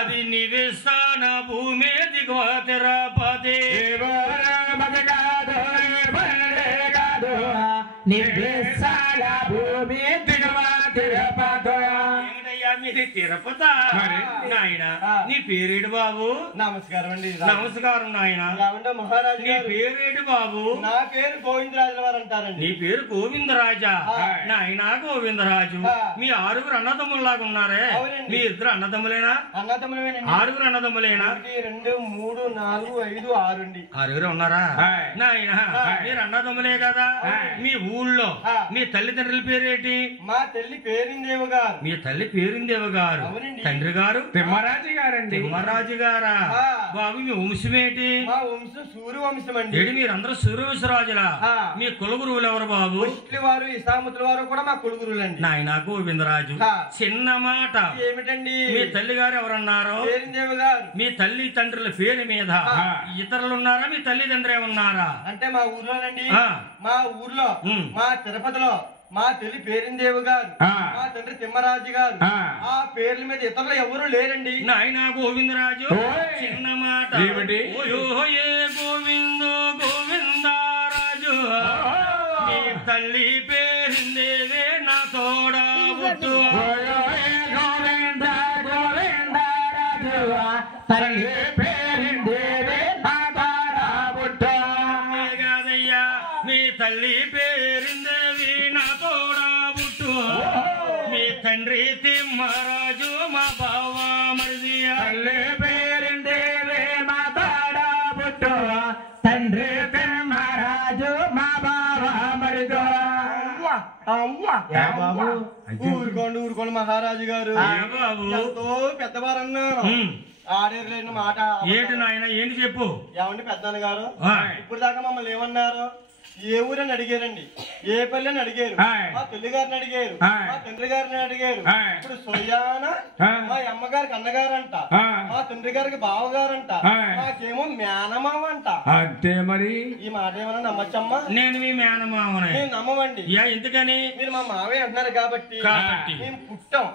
అది నివేశాన భూమి దిగువ తిరుపతి నివేశాల భూమి దిగువ తిరుపతి మీది తిరుపత నాయన నీ పేరేడు బాబు నమస్కారం అండి నమస్కారం నాయన మహారాజు నీ పేరేడు బాబు నా పేరు గోవిందరాజుల వారు అంటారండి నీ పేరు గోవిందరాజా నాయన గోవిందరాజు మీ ఆరుగురు అన్నదమ్ముల్లాగా ఉన్నారే మీ ఇద్దరు అన్నదమ్ములేనా అన్నదమ్ములేనండి ఆరుగురు అన్నదమ్ములేనా 1 2 3 4 5 6 అండి ఆరుగురు ఉన్నారా నాయన మీరు అన్నదమ్ములే కదా మీ ఊళ్ళో మీ తల్లిదండ్రుల పేరేటి మా తల్లి పేరిందేవ గారు మీ తల్లి పేరిందేవ గారు తండ్రి గారు తిమ్మరాజు గారండి తిమ్మరాజు గారా బాబు మీ వంశమేటి మా వంశం సూర్య వంశం అండి ఏడు మీరందరూ సూర్యవంశరాజులా మీ కులగురువులు ఎవరు బాబు వారు ఇసాముతుల వారు కూడా మా కులగురువులండి నాయన గోవిందరాజు చిన్న మాట ఏమిటండి మీ తల్లి గారు ఎవరన్నారు పేరిందేవ గారు మీ తల్లి తండ్రుల పేరు మీద ఇతరులు ఉన్నారా మీ తల్లిదండ్రులే ఉన్నారా అంటే మా ఊర్లోనండి మా ఊర్లో మా తిరుపతిలో మా తల్లి పేరిందేవ గారు మా తండ్రి తిమ్మరాజు గారు ఆ పేర్ల మీద ఇతరులు ఎవరు లేరండి నాయన గోవిందరాజు చిన్న మాట ఓయోయే గోవిందో గోవిందరాజు మీ తల్లి పేరిందేవే నా తోడా బుట్టు గోవింద గోవిందరాజు తల్లి పేరిందేవే నా తోడా బుట్టు కాదయ్యా మీ తల్లి పేరిందేవి నా తోడా బుట్టు మీ తండ్రి తిమ్మరాజు మా బావ మరిది తల్లి పేరిందేవే మా తోడా బుట్టు తండ్రి తిమ్మరాజు మా బావ మరిదో ఊరుకోండి మహారాజు గారు బాబు ఎంతో పెద్దవారన్నా ఆడేరు లేని మాట ఏంటి నాయన ఏంటి చెప్పు ఏమండి పెద్దన్న గారు ఇప్పుడు దాకా మమ్మల్ని ఏమన్నారు ఏ ఊరని అడిగారండి ఏ పల్లె అని అడిగారు మా తల్లి గారిని అడిగారు మా తండ్రి గారిని అడిగారు ఇప్పుడు సొయ్యాన మా అమ్మగారికి అన్నగారంట మా తండ్రి గారికి బావగారంట మాకేమో మేనమావ అంట అంతే మరి ఈ మాట ఏమన్నా నమ్మచ్చమ్మా నేను మీ మేనమావనే మేము నమ్మమండి ఎందుకని మీరు మా మావయ్య అంటున్నారు కాబట్టి మేము పుట్టాం